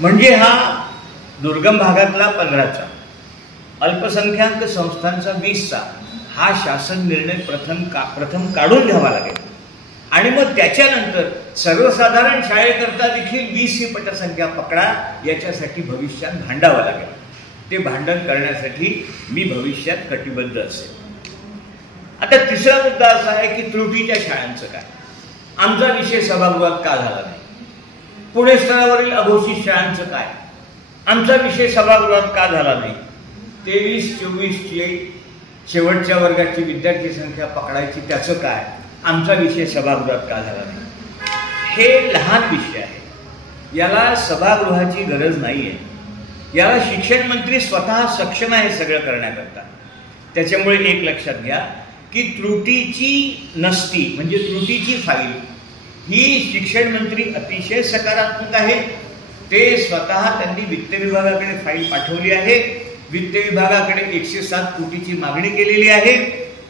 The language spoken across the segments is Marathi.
म्हणजे हा दुर्गम भागातला 15चा, अल्पसंख्याक संस्थांचा 20चा हा शासन निर्णय प्रथम काढून घ्यावा लागेल आणि मग त्याच्यानंतर सर्वसाधारण शाळेकरता देखील 20 ही पटसंख्या पकडा, याच्यासाठी भविष्यात भांडावं लागेल. ते भांडण करण्यासाठी मी भविष्यात कटिबद्ध असेल. आता तिसरा मुद्दा असा आहे की त्रुटीच्या शाळांचं काय. आमचा विषय सभागृहात का झाला नाही? पुणे स्तरावरील अघोषित शाळांचं काय? आमचा विषय सभागृहात का झाला नाही? 23-24ची शेवटच्या वर्गाची विद्यार्थी संख्या पकडायची, त्याचं काय? आमचा विषय सभागृहात का झाला नाही? हे लहान विषय आहे, याला सभागृहाची गरज नाही आहे. याला शिक्षण मंत्री स्वतः सक्षम आहे सगळं करण्याकरता. त्याच्यामुळे एक लक्षात घ्या की त्रुटीची नसती म्हणजे त्रुटीची फाईल ही शिक्षण मंत्री अतिशय सकारात्मक आहे. ते स्वतः त्यांनी वित्त विभागाकडे फाईल पाठवली आहे. वित्त विभागाकडे 107 कोटीची मागणी केलेली आहे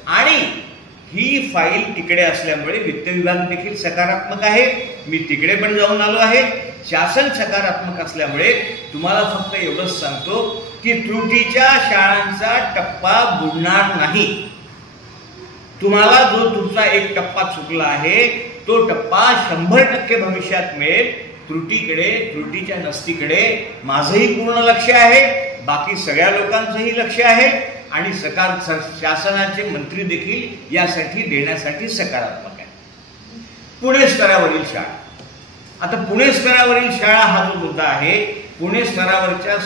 आणि ही फाईल तिकडे असल्यामुळे वित्त विभाग देखील सकारात्मक आहे. मी तिकडे पण जाऊन आलो आहे. शासन सकारात्मक असल्यामुळे तुम्हाला फक्त एवढंच सांगतो की त्रुटीच्या शाळांचा टप्पा बुडणार नाही. तुम्हाला जो तुमचा एक टप्पा चुकला आहे तो टप्पा 100% भविष्यात मिळेल. त्रुटीच्या नसतीकडे माझंही पूर्ण लक्ष आहे, बाकी सगळ्या लोकांचंही लक्ष आहे आणि शासनाचे मंत्री देखील यासाठी देण्यासाठी सकारात्मक आहे. पुणे स्तरावरील शाळा. आता पुणे स्तरावरील शाळा हा जो मुद्दा आहे, पुणे स्तरावरच्या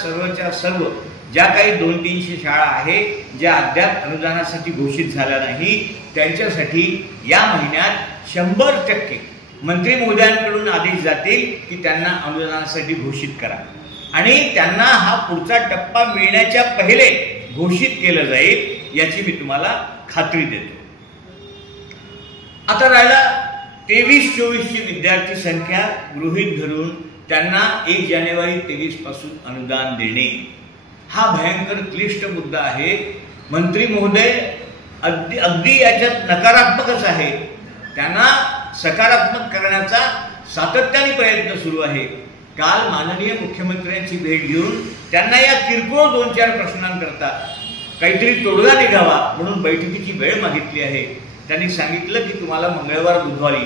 सर्व ज्या काही 200-300 शाळा आहे ज्या अद्याप अनुदानासाठी घोषित झाल्या नाही, त्यांच्यासाठी या महिन्यात 100% मंत्री महोदयांकडून आदेश जातील की त्यांना अनुदानासाठी घोषित करा आणि त्यांना हा पुढचा टप्पा मिळण्याच्या पहिले घोषित केलं जाईल, याची मी तुम्हाला खात्री देतो. आता राहिला 23-24ची विद्यार्थी संख्या गृहीत धरून त्यांना 1 जानेवारी 23 पासून अनुदान देणे हा भयंकर क्लिष्ट मुद्दा आहे. मंत्री महोदय अगदी याच्यात नकारात्मकच आहे. त्यांना सकारात्मक करण्याचा सातत्याने प्रयत्न सुरू आहे. काल माननीय मुख्यमंत्र्यांची भेट घेऊन त्यांना या किरकोळ 2-4 प्रश्नांकरता काहीतरी तोडगा निघावा म्हणून बैठकीची वेळ मागितली आहे. त्यांनी सांगितलं की तुम्हाला मंगळवार बुधवारी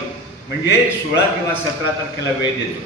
म्हणजे 16 किंवा 17 तारखेला वेळ देतो.